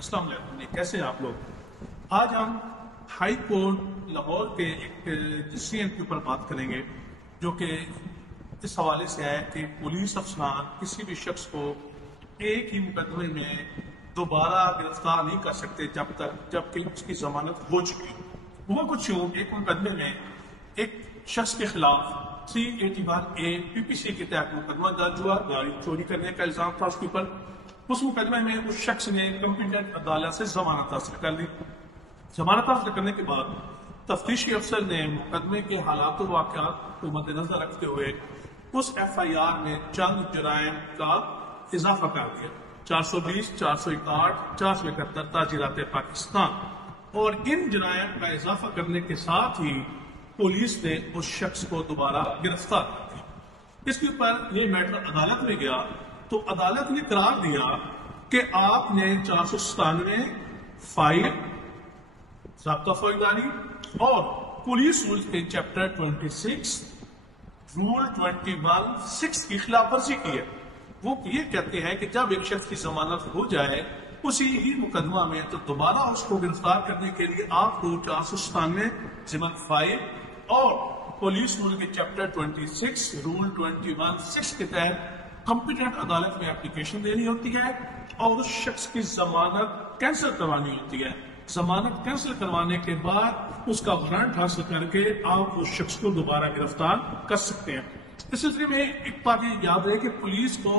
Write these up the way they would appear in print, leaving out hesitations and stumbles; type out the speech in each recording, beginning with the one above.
السلام علیکم، کیسے ہیں آپ لوگ؟ آج ہم ہائی کورٹ لاہور کے ایک ڈسیزن کے اوپر بات کریں گے جو کہ اس حوالے سے ہے کہ پولیس افسران کسی بھی شخص کو ایک ہی مقدمے میں دوبارہ گرفتار نہیں کر سکتے جبکہ اس کی ضمانت ہو چکی ہو۔ وہ کچھ یوں ایک مقدمے میں ایک شخص کے خلاف 381A PPC کے تحت مقدمہ درج ہوا، گاڑی چوری کرنے کا الزام تھا اس کے اوپر۔ اس مقدمے میں اس شخص نے کمپیٹنٹ عدالت سے ضمانت حاصل کر لی۔ ضمانت حاصل کرنے کے بعد تفتیشی افسر نے مقدمے کے حالات و واقعات کو مد نظر رکھتے ہوئے اس FIR میں چند جرائم کا اضافہ کر دیا: 420، 461، 471 تعزیرات پاکستان، اور ان جرائم کا اضافہ کرنے کے ساتھ ہی پولیس نے اس شخص کو دوبارہ گرفتار کر دیا۔ اس کے اوپر یہ میٹر عدالت میں گیا تو عدالت نے قرار دیا کہ آپ نے 497 فائل ضابطہ فوجداری اور پولیس رولز کے چیپٹر 26 رول 21(6) کی خلاف ورزی کی ہے۔ وہ یہ کہتے ہیں کہ جب ایک شخص کی ضمانت ہو جائے اسی ہی مقدمہ میں تو دوبارہ اس کو گرفتار کرنے کے لیے آپ کو 497 ضمن فائل اور پولیس رول کے چیپٹر 26 رول 21(6) کے تحت کمپیٹنٹ عدالت میں اپلیکیشن دینی ہوتی ہے اور اس شخص کی ضمانت کینسل کروانی ہوتی ہے۔ ضمانت کینسل کروانے کے بعد اس کا وارنٹ حاصل کر کے آپ اس شخص کو دوبارہ گرفتار کر سکتے ہیں۔ اس سلسلے میں ایک بات یہ یاد ہے کہ پولیس کو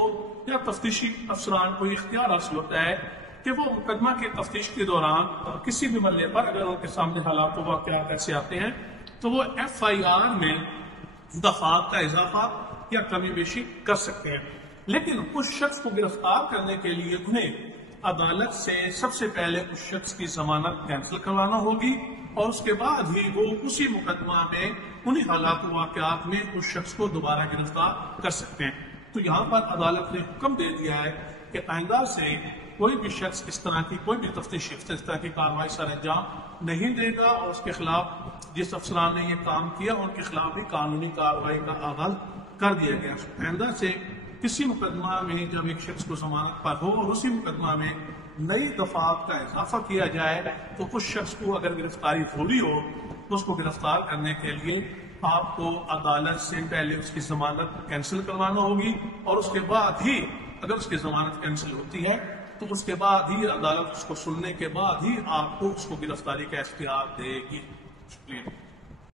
یا تفتیشی افسران کو اختیار حاصل ہوتا ہے کہ وہ مقدمہ کے تفتیش کے دوران کسی بھی مرحلے پر اگر ان کے سامنے حالات و واقعات ایسے آتے ہیں تو وہ FIR میں دفعات کا اضافہ یا کمی بیشی کر سکتے ہیں، لیکن اس شخص کو گرفتار کرنے کے لیے انہیں عدالت سے سب سے پہلے اس شخص کی ضمانت کینسل کروانا ہوگی اور اس کے بعد ہی وہ اسی مقدمہ میں انہی حالات و واقعات میں اس شخص کو دوبارہ گرفتار کر سکتے ہیں۔ تو یہاں پر عدالت نے حکم دے دیا ہے کہ آئندہ سے کوئی بھی شخص اس طرح کی کوئی بھی تفتیشی اس طرح کی کارروائی سر انجام نہیں دے گا اور اس کے خلاف جس افسران نے یہ کام کیا ان کے خلاف بھی قانونی کارروائی کا آغاز کر دیا گیا۔ آئندہ سے کسی مقدمہ میں جب ایک شخص کو ضمانت پر ہو اور اسی مقدمہ میں نئی دفعات کا اضافہ کیا جائے تو اس شخص کو اگر گرفتاری تھوڑی ہو اس کو گرفتار کرنے کے لیے آپ کو عدالت سے پہلے اس کی ضمانت کینسل کروانا ہوگی اور اس کے بعد ہی اگر اس کی ضمانت کینسل ہوتی ہے تو اس کے بعد ہی عدالت اس کو سننے کے بعد ہی آپ کو اس کو گرفتاری کا اختیار دے گی۔ شکریہ۔